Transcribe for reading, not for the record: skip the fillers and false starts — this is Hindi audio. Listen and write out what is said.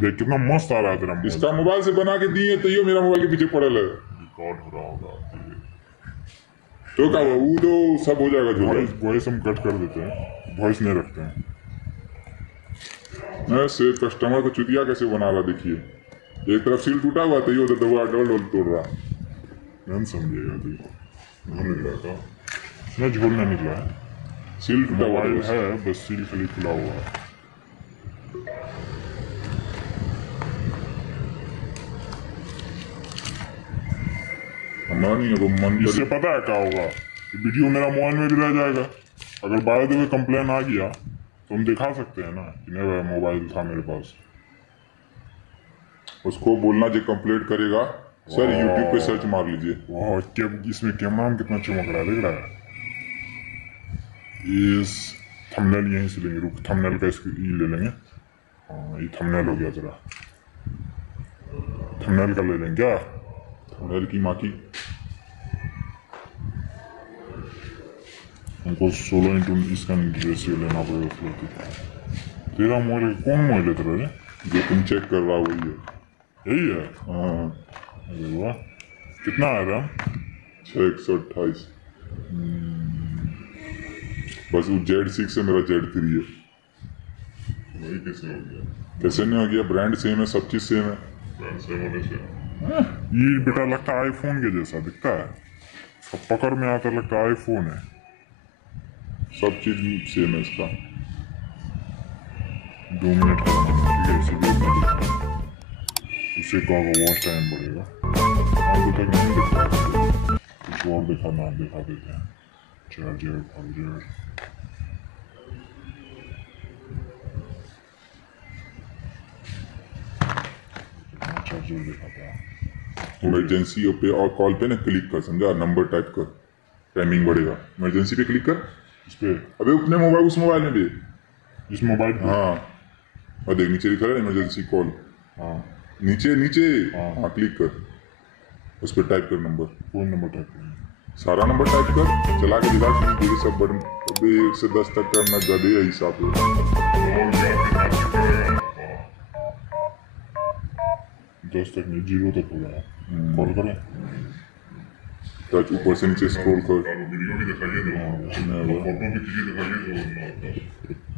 देख कितना मस्त आ रहा है तेरा इसका मोबाइल से बना के दिए तो ये मेरा मोबाइल के पीछे पड़ल है। रिकॉर्ड हो रहा होगा तो क्या हुआ, वो तो सब हो जाएगा जो वॉइस हम कट कर देते हैं, वॉइस नहीं रखते हैं। ऐसे कस्टमर को चुतिया कैसे बना रहा देखिए, एक तरफ सील टूटा हुआ तो ये उधर दबा डबल तोड़ रहा। नहीं समझेगा तू, झोल निकला था ना, झोल नहीं निकला है, सील टूटा हुआ मोबाइल है बस, सील खाली खुला हुआ है। हमारा नहीं है वो मन। इससे पता है क्या होगा, वीडियो मेरा मोबाइल में भी रह जाएगा। अगर बाय द वे कंप्लेन आ गया तो हम दिखा सकते हैं ना कि नहीं मोबाइल था मेरे पास। उसको बोलना जो कंप्लेंट करेगा सर यूट्यूब पे सर्च मार लीजिए। वाह, इसमें कैमरा में कितना चमक रहा है, देख रहा है। इस थंबनेल यहीं से लेंगे, रुक थंबनेल का ये ले लेंगे। हाँ ये थंबनेल हो गया तेरा, थंबनेल का ले लेंगे क्या, थंबनेल की माँ की। हमको 16:2 इसका रेशियो लेना पड़ेगा फ्लो की। तेरा मोबाइल कौन मोबाइल है तेरा, जो तुम चेक कर रहा वही है। यही है? हाँ। अरे वाह, कितना है रैम? 628। बस वो Z6 है, मेरा Z3 है। वही कैसे हो गया? कैसे नहीं हो गया, ब्रांड सेम है, सब चीज़ सेम है। ब्रांड सेम होने से ये बेटा लगता है आईफोन के जैसा दिखता है, सब पकड़ में आता लगता है आईफोन है। सब चीज़ सेम है इसका। 2 मिनट का ठीक है, इसे उससे क्या होगा, वॉच टाइम बढ़ेगा। अभी तक नहीं दिखा, कुछ और दिखा देते हैं। चार्जर दिखाता है। इमरजेंसी पे और कॉल पे ना क्लिक कर, समझा, नंबर टाइप कर, टाइमिंग बढ़ेगा। इमरजेंसी पे क्लिक कर इस पे, अबे अपने मोबाइल, उस मोबाइल में भी, इस मोबाइल पे। हाँ और देख नीचे लिखा है इमरजेंसी कॉल। हाँ नीचे नीचे, हाँ। हाँ क्लिक कर, उस पर टाइप कर नंबर, फोन नंबर टाइप करेंगे, सारा नंबर टाइप कर, चला के दिखा कि ये सब बटन। अबे 1 से 10 तक करना गधे है हिसाब है। 10 तक नहीं, 0 तक होगा। कॉल करें, टच ऊपर से नीचे स्क्रॉल कर। वीडियो भी दिखाइए, फोटो भी दिखाइए।